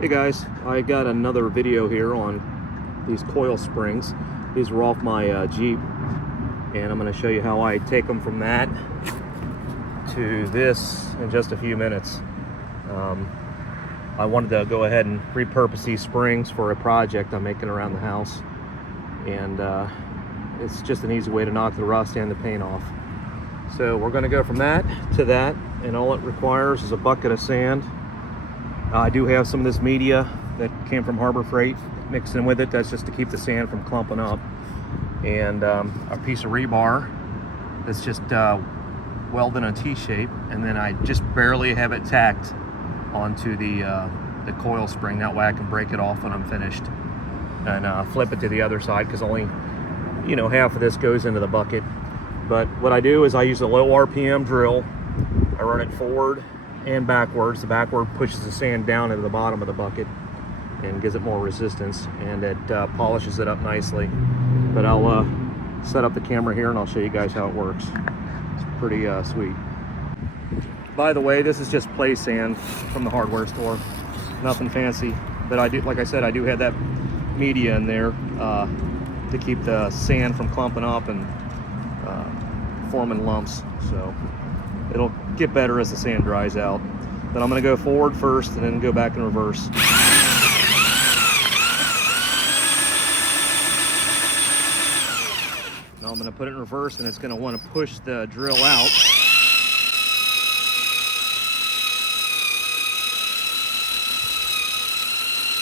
Hey guys, I got another video here on these coil springs. These were off my Jeep, and I'm going to show you how I take them from that to this in just a few minutes. I wanted to go ahead and repurpose these springs for a project I'm making around the house, and it's just an easy way to knock the rust and the paint off. So we're going to go from that to that, and all it requires is a bucket of sand. I do have some of this media that came from Harbor Freight mixed in with it. That's just to keep the sand from clumping up. And a piece of rebar that's just welded in a T-shape, and then I just barely have it tacked onto the coil spring. That way I can break it off when I'm finished and flip it to the other side, because only, you know, half of this goes into the bucket. But what I do is I use a low RPM drill. I run it forward and backwards. The backward pushes the sand down into the bottom of the bucket and gives it more resistance, and it polishes it up nicely. But I'll set up the camera here and I'll show you guys how it works. It's pretty sweet. By the way, this is just play sand from the hardware store. Nothing fancy, but I do, like I said, I do have that media in there to keep the sand from clumping up and forming lumps. So it'll get better as the sand dries out. But I'm going to go forward first and then go back in reverse. Now I'm going to put it in reverse, and it's going to want to push the drill out.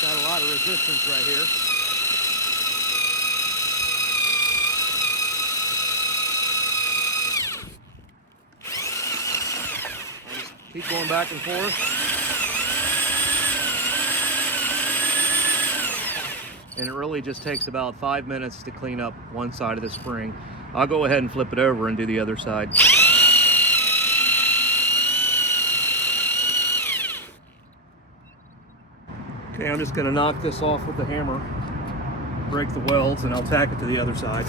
Got a lot of resistance right here. Keep going back and forth. And it really just takes about 5 minutes to clean up one side of the spring. I'll go ahead and flip it over and do the other side. Okay, I'm just going to knock this off with the hammer, break the welds, and I'll tack it to the other side.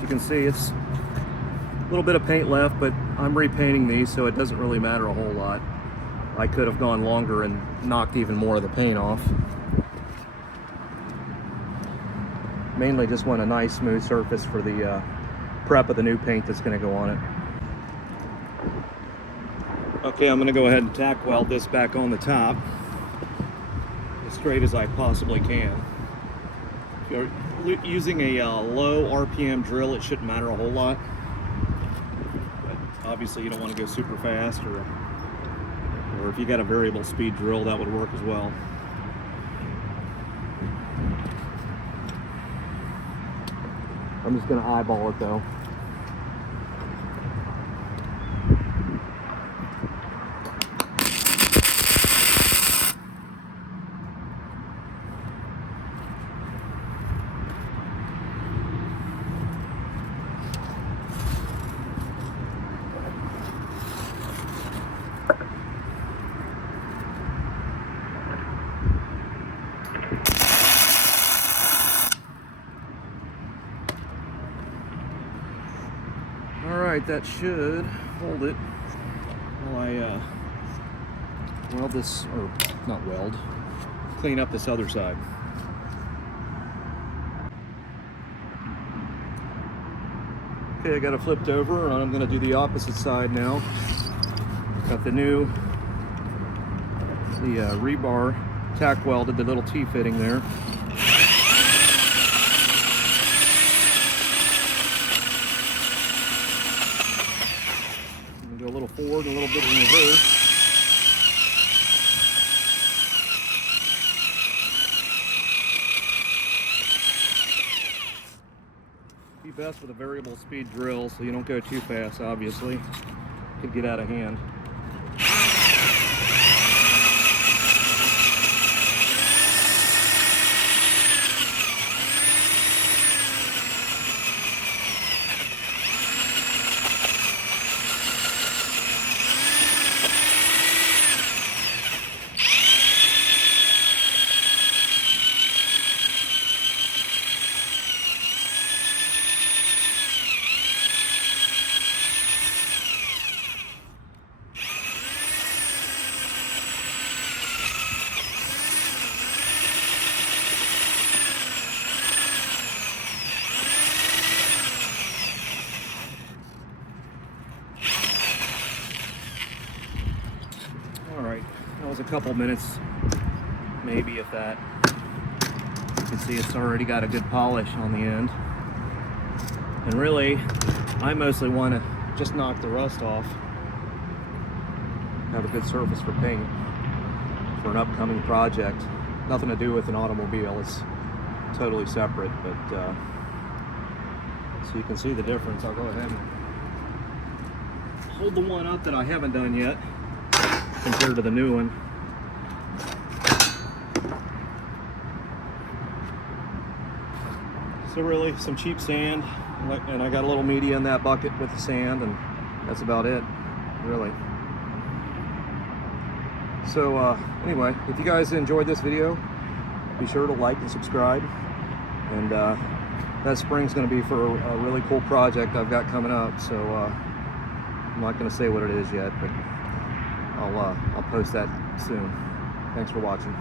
You can see it's a little bit of paint left, but I'm repainting these, so it doesn't really matter a whole lot. I could have gone longer and knocked even more of the paint off. Mainly just want a nice smooth surface for the prep of the new paint that's going to go on it. Okay, I'm going to go ahead and tack weld this back on the top as straight as I possibly can. If you're using a low RPM drill, it shouldn't matter a whole lot. But obviously you don't want to go super fast, or if you got a variable speed drill, that would work as well. I'm just going to eyeball it though. Alright, that should hold it while I weld this, or not weld, clean up this other side. Okay, I got it flipped over, and I'm going to do the opposite side now. Got the rebar tack welded, the little T-fitting there. Go a little forward, a little bit in reverse. Be best with a variable speed drill so you don't go too fast, obviously. Could get out of hand. couple minutes, maybe, if that. You can see it's already got a good polish on the end. And really, I mostly want to just knock the rust off, have a good surface for paint for an upcoming project. Nothing to do with an automobile, it's totally separate, but so you can see the difference. I'll go ahead and hold the one up that I haven't done yet compared to the new one. So really, some cheap sand, and I got a little media in that bucket with the sand, and that's about it, really. So anyway, if you guys enjoyed this video, be sure to like and subscribe. And that spring's going to be for a really cool project I've got coming up. So I'm not going to say what it is yet, but I'll post that soon. Thanks for watching.